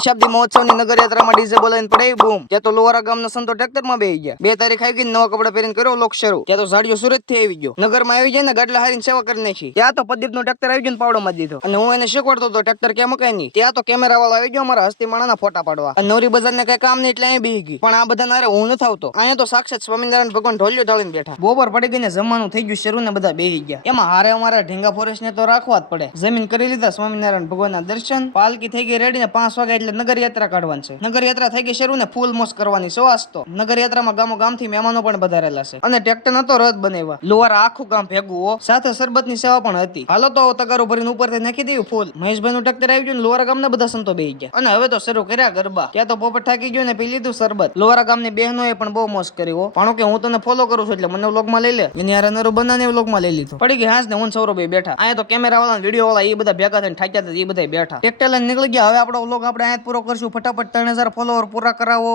દશાબ્દી મહોત્સવની નગર યાત્રામાં ડીજે બોલાવીને પડે બૂમ. ત્યાં તો લોહારા ગામના સંતો ટ્રેક્ટર માં બેસી ગયા. 2 તારીખ આવી ગઈ, નવા કપડા પહેરીને કર્યો લોક શરૂ. ત્યાં તો ઝાડિયો સુરત થી આવી ગયો. નગરમાં આવી જાય ને ગાડલા હારીને સેવા કરી નાખી. ત્યાં તો પ્રદીપ નું ટ્રેક્ટર આવી ગયું ને પાવડો માં દીધો. અને હું એને શીખવાડતો હતો ટ્રેક્ટર ક્યાં મકાય નહીં. ત્યાં તો કેમેરા વાળો આવી ગયો મારા હસ્તી માણાના ફોટા પાડવા. અને નવરી બજાર ને કઈ કામ નહીં એટલે અહીં બેહી ગઈ. પણ આ બધા નારે હું નથી આવતો. અહીંયા તો સાક્ષાત સ્વામિનારાયણ ભગવાન ઢોલિયો ઢાળીને બેઠા. બપોર પડી ગઈ ને જમવાનું થઈ ગયું શરૂ ને બધા બેહી ગયા. એમાં હારે અમારા ઢીંગા ફોરેસ્ટ ને તો રાખવા જ પડે. જમીન કરી લીધા સ્વામિનારાયણ ભગવાનના દર્શન. પાલકી થઈ ગઈ રેડી ને 5 વાગે એટલે નગર યાત્રા કાઢવાની છે. નગર યાત્રા થઈ ગઈ શરૂ ને ફૂલ મોસ કરવાની છે. વાસ્તો નગર યાત્રામાં ગામો ગામથી મહેમાનો પણ વધારેલા છે. અને ટ્રેક્ટર નતો રદ બનાવ્યા. લોહારા આખું ગામ ભેગું હો. સાથે સરબતની સેવા પણ હતી. હાલો તો તગારો ભરીને ઉપરથી નાખી દેવું ફૂલ. મહેશભાઈ નું ટ્રેક્ટર આવી ગયું ને લોહારા ગામના બધા સંતો બેહી ગયા. અને હવે તો શરૂ કર્યા ગરબા. ત્યાં તો પોપટ થાકી ગયો ને પી લીધું સરબત. લોહારા ગામની બહેનોએ પણ બહુ મોજ કરી હો. પણ કે હું તને ફોલો કરું છું એટલે મને વ્લોગમાં લઈ લે. એની હારે નરો બનાને વ્લોગમાં લઈ લીધો. પડી ગઈ હાંસ ને હું સૌરભ બેઠા. અહીંયા તો કેમેરા વાળા વિડીયો વાળા એ બધા ભેગા થઈને ઠાક્યા હતા. એ બધા બેઠા. ટ્રેક્ટર લઈને નીકળી ગયા. હવે આપણો વ્લોગ આપણે અહીંયા પૂરો કરશું. ફટાફટ 3000 ફોલોવર પૂરા કરાવો.